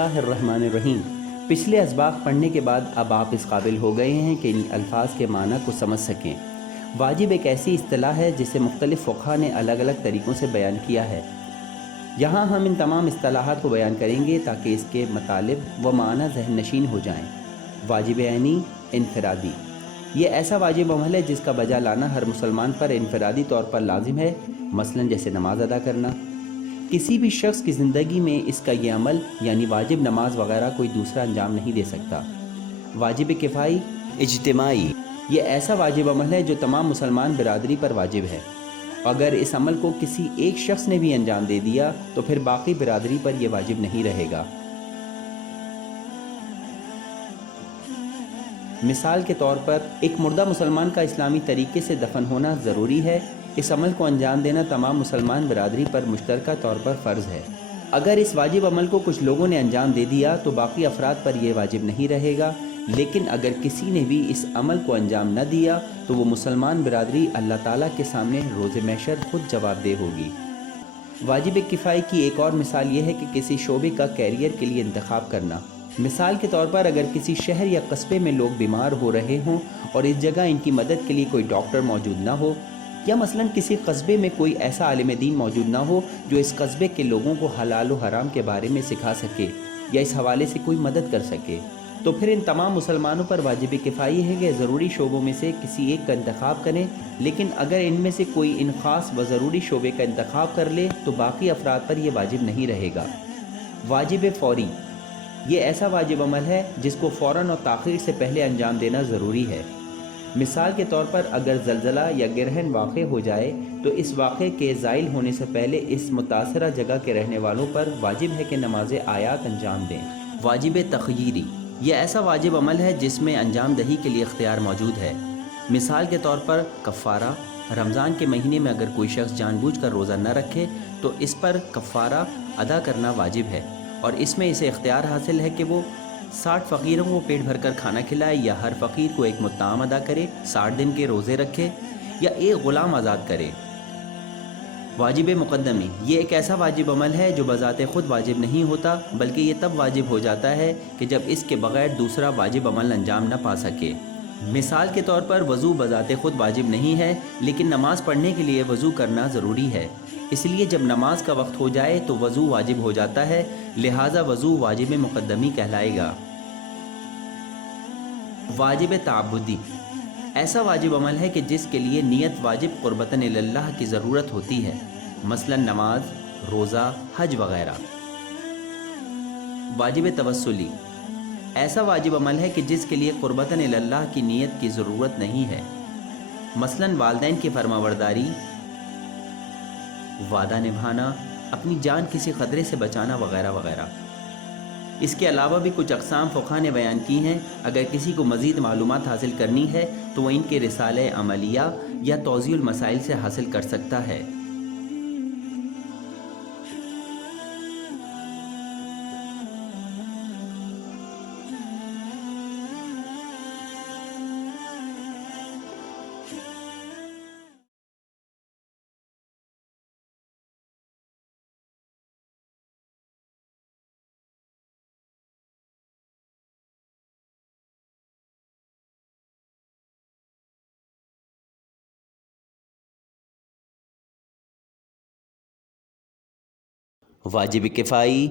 اللہ الرحمن الرحیم۔ پچھلے اسباق پڑھنے کے بعد اب آپ اس قابل ہو گئے ہیں کہ ان الفاظ کے معنی کو سمجھ سکیں۔ واجب ایک ایسی اصطلاح ہے جسے مختلف فقہا نے الگ الگ طریقوں سے بیان کیا ہے۔ یہاں ہم ان تمام اصطلاحات کو بیان کریں گے تاکہ اس کے مطالب و معنی ذہن نشین ہو جائیں۔ واجب عینی، انفرادی، یہ ایسا واجب عمل ہے جس کا بجا لانا ہر مسلمان پر انفرادی طور پر لازم ہے، مثلاً جیسے نماز ادا کرنا۔ کسی بھی شخص کی زندگی میں اس کا یہ عمل یعنی واجب نماز وغیرہ کوئی دوسرا انجام نہیں دے سکتا۔ واجب کفائی، اجتماعی، یہ ایسا واجب عمل ہے جو تمام مسلمان برادری پر واجب ہے۔ اگر اس عمل کو کسی ایک شخص نے بھی انجام دے دیا تو پھر باقی برادری پر یہ واجب نہیں رہے گا۔ مثال کے طور پر ایک مردہ مسلمان کا اسلامی طریقے سے دفن ہونا ضروری ہے۔ اس عمل کو انجام دینا تمام مسلمان برادری پر مشترکہ طور پر فرض ہے۔ اگر اس واجب عمل کو کچھ لوگوں نے انجام دے دیا تو باقی افراد پر یہ واجب نہیں رہے گا، لیکن اگر کسی نے بھی اس عمل کو انجام نہ دیا تو وہ مسلمان برادری اللہ تعالیٰ کے سامنے روز محشر خود جواب دہ ہوگی۔ واجب کفائی کی ایک اور مثال یہ ہے کہ کسی شعبے کا کیریئر کے لیے انتخاب کرنا۔ مثال کے طور پر اگر کسی شہر یا قصبے میں لوگ بیمار ہو رہے ہوں اور اس جگہ ان کی مدد کے لیے کوئی ڈاکٹر موجود نہ ہو، یا مثلاً کسی قصبے میں کوئی ایسا عالم دین موجود نہ ہو جو اس قصبے کے لوگوں کو حلال و حرام کے بارے میں سکھا سکے یا اس حوالے سے کوئی مدد کر سکے، تو پھر ان تمام مسلمانوں پر واجب کفائی ہے کہ ضروری شعبوں میں سے کسی ایک کا انتخاب کریں، لیکن اگر ان میں سے کوئی ان خاص و ضروری شعبے کا انتخاب کر لے تو باقی افراد پر یہ واجب نہیں رہے گا۔ واجب فوری، یہ ایسا واجب عمل ہے جس کو فوراً اور تاخیر سے پہلے انجام دینا ضروری ہے۔ مثال کے طور پر اگر زلزلہ یا گرہن واقع ہو جائے تو اس واقعے کے زائل ہونے سے پہلے اس متاثرہ جگہ کے رہنے والوں پر واجب ہے کہ نماز آیات انجام دیں۔ واجب تخییری، یہ ایسا واجب عمل ہے جس میں انجام دہی کے لیے اختیار موجود ہے۔ مثال کے طور پر کفارہ، رمضان کے مہینے میں اگر کوئی شخص جان بوجھ کر روزہ نہ رکھے تو اس پر کفارہ ادا کرنا واجب ہے، اور اس میں اسے اختیار حاصل ہے کہ وہ 60 فقیروں کو پیٹ بھر کر کھانا کھلائے، یا ہر فقیر کو ایک مطعم ادا کرے، 60 دن کے روزے رکھے، یا ایک غلام آزاد کرے۔ واجب مقدمی، یہ ایک ایسا واجب عمل ہے جو بذات خود واجب نہیں ہوتا، بلکہ یہ تب واجب ہو جاتا ہے کہ جب اس کے بغیر دوسرا واجب عمل انجام نہ پا سکے۔ مثال کے طور پر وضو بذات خود واجب نہیں ہے، لیکن نماز پڑھنے کے لیے وضو کرنا ضروری ہے، اس لیے جب نماز کا وقت ہو جائے تو وضو واجب ہو جاتا ہے، لہٰذا وضو واجب مقدمی کہلائے گا۔ واجب تعبدی، ایسا واجب عمل ہے کہ جس کے لیے نیت واجب قربتاً اللہ کی ضرورت ہوتی ہے، مثلا نماز، روزہ، حج وغیرہ۔ واجب توسلی، ایسا واجب عمل ہے کہ جس کے لیے قربتاً اللہ کی نیت کی ضرورت نہیں ہے، مثلا والدین کی فرمانبرداری، وعدہ نبھانا، اپنی جان کسی خطرے سے بچانا وغیرہ وغیرہ۔ اس کے علاوہ بھی کچھ اقسام فقہا نے بیان کی ہیں۔ اگر کسی کو مزید معلومات حاصل کرنی ہے تو وہ ان کے رسالہ عملیہ یا توضیح المسائل سے حاصل کر سکتا ہے۔ واجب کفائی،